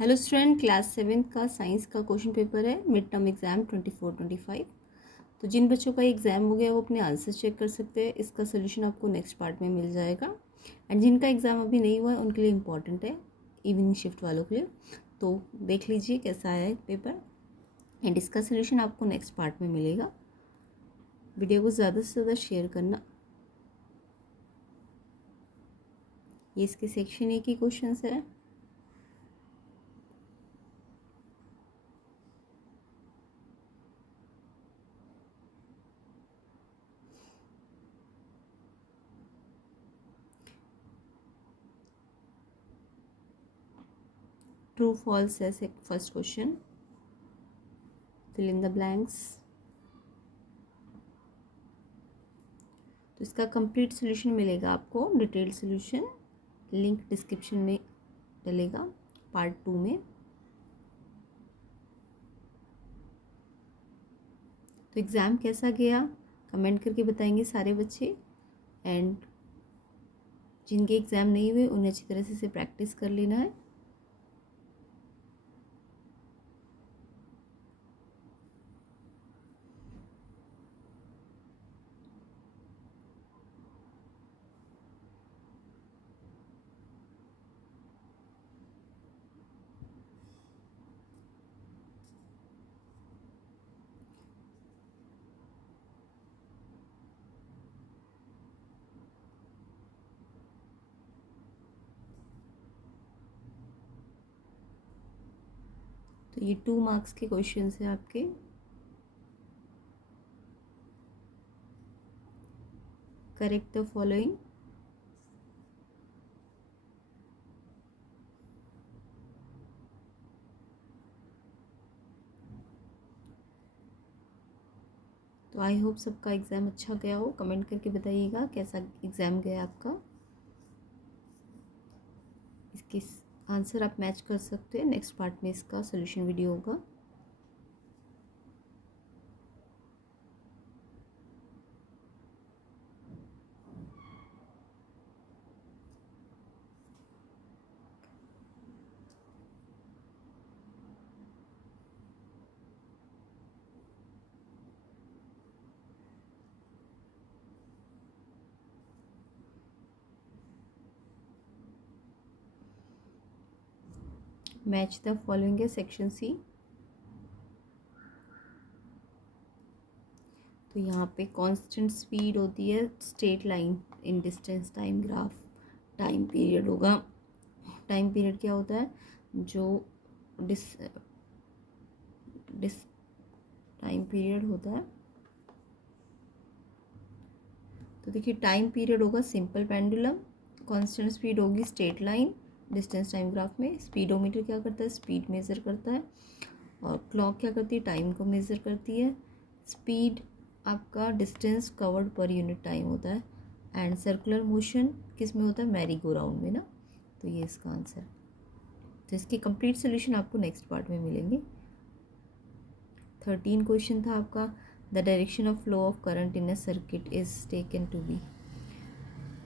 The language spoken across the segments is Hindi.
हेलो स्टूडेंट, क्लास 7 का साइंस का क्वेश्चन पेपर है मिड टर्म एग्ज़ाम 24-25। तो जिन बच्चों का एग्ज़ाम हो गया वो अपने आंसर चेक कर सकते हैं। इसका सोल्यूशन आपको नेक्स्ट पार्ट में मिल जाएगा। एंड जिनका एग्ज़ाम अभी नहीं हुआ है उनके लिए इम्पॉर्टेंट है, इवनिंग शिफ्ट वालों के लिए। तो देख लीजिए कैसा आया है पेपर, एंड इसका सोल्यूशन आपको नेक्स्ट पार्ट में मिलेगा। वीडियो को ज़्यादा से ज़्यादा शेयर करना। ये इसके सेक्शन ए की क्वेश्चन है। ट्रू फॉल्स है first question, fill in the blanks. तो इसका कंप्लीट सोल्यूशन मिलेगा आपको, डिटेल्ड सोल्यूशन लिंक डिस्क्रिप्शन में डलेगा पार्ट 2 में। तो एग्ज़ाम कैसा गया कमेंट करके बताएंगे सारे बच्चे। एंड जिनके एग्ज़ाम नहीं हुए उन्हें अच्छी तरह से प्रैक्टिस कर लेना है। तो ये 2 मार्क्स के क्वेश्चन हैं आपके। Correct the following. तो आई होप सबका एग्ज़ाम अच्छा गया हो। कमेंट करके बताइएगा कैसा एग्ज़ाम गया आपका। इसके आंसर आप मैच कर सकते हैं। नेक्स्ट पार्ट में इसका सोल्यूशन वीडियो होगा। मैच द फॉलोइंग है सेक्शन सी। तो यहाँ पे कांस्टेंट स्पीड होती है straight line in distance time graph. Time period होगा। टाइम पीरियड क्या होता है? जो डिस डिस टाइम पीरियड होता है। तो देखिए टाइम पीरियड होगा सिंपल पेंडुलम। कांस्टेंट स्पीड होगी straight line distance time graph में। स्पीडोमीटर क्या करता है? स्पीड मेज़र करता है। और क्लॉक क्या करती है? टाइम को मेज़र करती है। स्पीड आपका distance covered per unit time होता है। एंड सर्कुलर मोशन किस में होता है? मैरी गो राउंड में ना। तो ये इसका आंसर। तो इसके कंप्लीट सोल्यूशन आपको नेक्स्ट पार्ट में मिलेंगे। 13 क्वेश्चन था आपका। The direction of flow of current in a circuit is taken to be.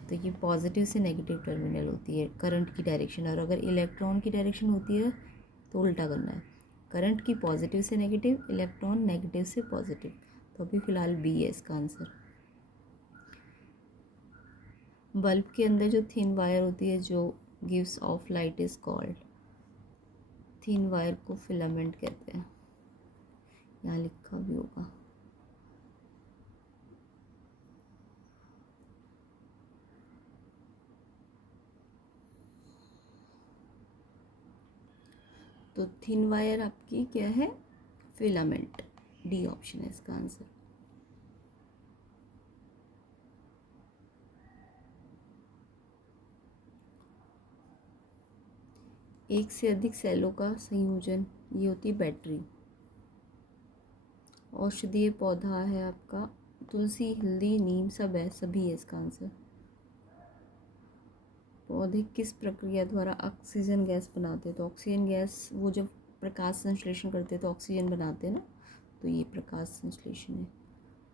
तो ये पॉजिटिव से नेगेटिव टर्मिनल होती है करंट की डायरेक्शन। और अगर इलेक्ट्रॉन की डायरेक्शन होती है तो उल्टा करना है। करंट की पॉजिटिव से नेगेटिव, इलेक्ट्रॉन नेगेटिव से पॉजिटिव। तो अभी फ़िलहाल बी है इसका आंसर। बल्ब के अंदर जो थिन वायर होती है जो gives off light is called. Thin wire को फिलामेंट कहते हैं। यहाँ लिखा भी होगा। तो थिन वायर आपकी क्या है? फिलामेंट। डी ऑप्शन है इसका आंसर। एक से अधिक सेलों का संयोजन, ये होती है बैटरी। औषधीय पौधा है आपका तुलसी, हल्दी, नीम, सब है, सभी है इसका आंसर। पौधे किस प्रक्रिया द्वारा ऑक्सीजन गैस बनाते हैं? तो ऑक्सीजन गैस वो जब प्रकाश संश्लेषण करते हैं तो ऑक्सीजन बनाते हैं ना। तो ये प्रकाश संश्लेषण है।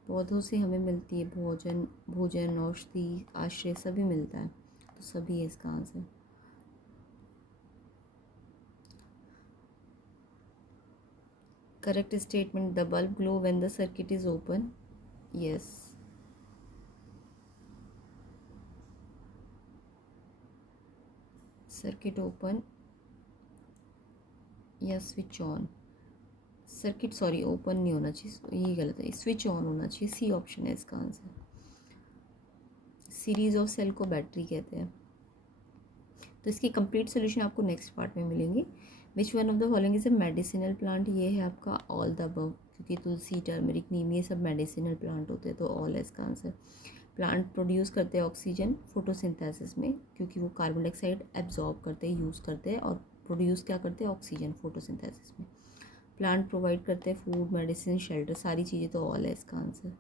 पौधों से हमें मिलती है भोजन, औषधि, आश्रय सभी मिलता है। तो सभी है इसका answer. Correct statement, the bulb glow when the circuit is open. Yes. Circuit open या switch on. Circuit sorry open नहीं होना चाहिए, ये गलत है, स्विच ऑन होना चाहिए. सी ऑप्शन है इसका आंसर. सीरीज ऑफ सेल को बैटरी कहते हैं. तो इसकी कंप्लीट सोल्यूशन आपको नेक्स्ट पार्ट में मिलेंगे. Which one of the following is a medicinal plant. ये है आपका ऑल द अबव, क्योंकि तुलसी, टर्मरिक, नीम ये सब मेडिसिनल प्लांट होते हैं, तो ऑल है इसका आंसर. प्लांट प्रोड्यूस करते हैं ऑक्सीजन फोटोसिंथेसिस में, क्योंकि वो कार्बन डाइऑक्साइड एब्जॉर्ब करते हैं, यूज़ करते हैं, और प्रोड्यूस क्या करते हैं, ऑक्सीजन फोटोसिंथेसिस में. प्लांट प्रोवाइड करते हैं फूड, मेडिसिन, शेल्टर, सारी चीज़ें, तो ऑल है इसका आंसर.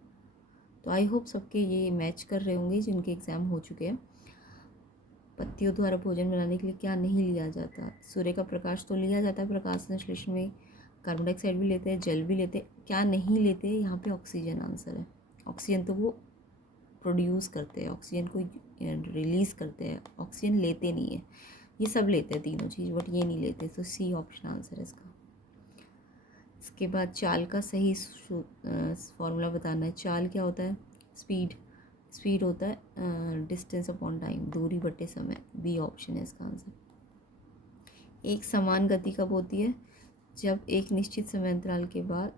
तो आई होप सबके ये मैच कर रहे होंगे जिनके एग्ज़ाम हो चुके हैं. पत्तियों द्वारा भोजन बनाने के लिए क्या नहीं लिया जाता. सूर्य का प्रकाश तो लिया जाता है प्रकाश संश्लेषण में, कार्बन डाइऑक्साइड भी लेते हैं, जल भी लेते हैं. क्या नहीं लेते, यहाँ पे ऑक्सीजन आंसर है. ऑक्सीजन तो वो प्रोड्यूस करते हैं, ऑक्सीजन को रिलीज़ करते हैं, ऑक्सीजन लेते नहीं है. ये सब लेते हैं तीनों चीज़, बट ये नहीं लेते, तो सी ऑप्शन आंसर है इसका. इसके बाद चाल का सही फॉर्मूला बताना है. चाल क्या होता है, स्पीड. स्पीड होता है डिस्टेंस अपॉन टाइम, दूरी बटे समय. बी ऑप्शन है इसका आंसर. एक समान गति कब होती है, जब एक निश्चित समय अंतराल के बाद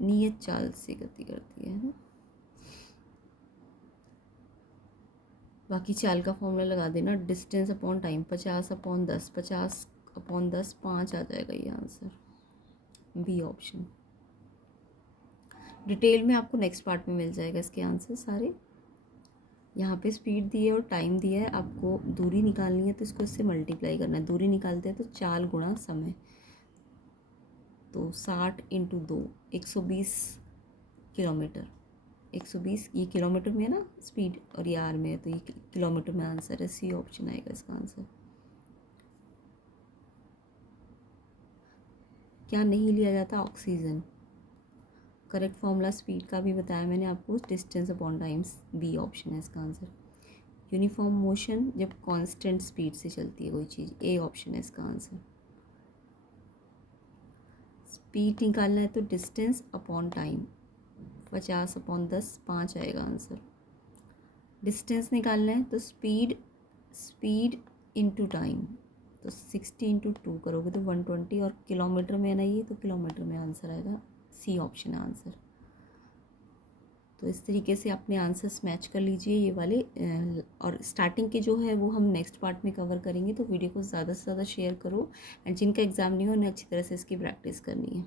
नियत चाल से गति करती है ना. बाकी चाल का फॉर्मूला लगा देना, डिस्टेंस अपॉन टाइम, 50/10, 50/10, 5 आ जाएगा ये आंसर. B option. डिटेल में आपको नेक्स्ट पार्ट में मिल जाएगा इसके आंसर सारे. यहाँ पे स्पीड दी है और टाइम दिया है, आपको दूरी निकालनी है तो इसको इससे मल्टीप्लाई करना है. दूरी निकालते हैं तो चाल गुणा समय, तो 60 × 2, 120 किलोमीटर. 120 ये किलोमीटर में है ना स्पीड, और ये आर में है, तो ये किलोमीटर में आंसर है. सी ऑप्शन आएगा इसका आंसर. क्या नहीं लिया जाता, ऑक्सीजन. करेक्ट फॉर्मूला स्पीड का भी बताया मैंने आपको, distance upon times. B option है इसका आंसर. यूनिफॉर्म मोशन जब कांस्टेंट स्पीड से चलती है कोई चीज़. ए ऑप्शन है इसका आंसर. स्पीड निकालना है तो डिस्टेंस अपॉन टाइम, 50/10, 5 आएगा आंसर. डिस्टेंस निकालना है तो स्पीड इंटू टाइम, तो 60 × 2 करोगे तो 120, और किलोमीटर में है ना ये, तो किलोमीटर में आंसर आएगा. सी ऑप्शन है आंसर. तो इस तरीके से अपने आंसर्स मैच कर लीजिए ये वाले. और स्टार्टिंग के जो है वो हम नेक्स्ट पार्ट में कवर करेंगे, तो वीडियो को ज़्यादा से ज़्यादा शेयर करो. एंड जिनका एग्ज़ाम नहीं हो उन्हें अच्छी तरह से इसकी प्रैक्टिस करनी है.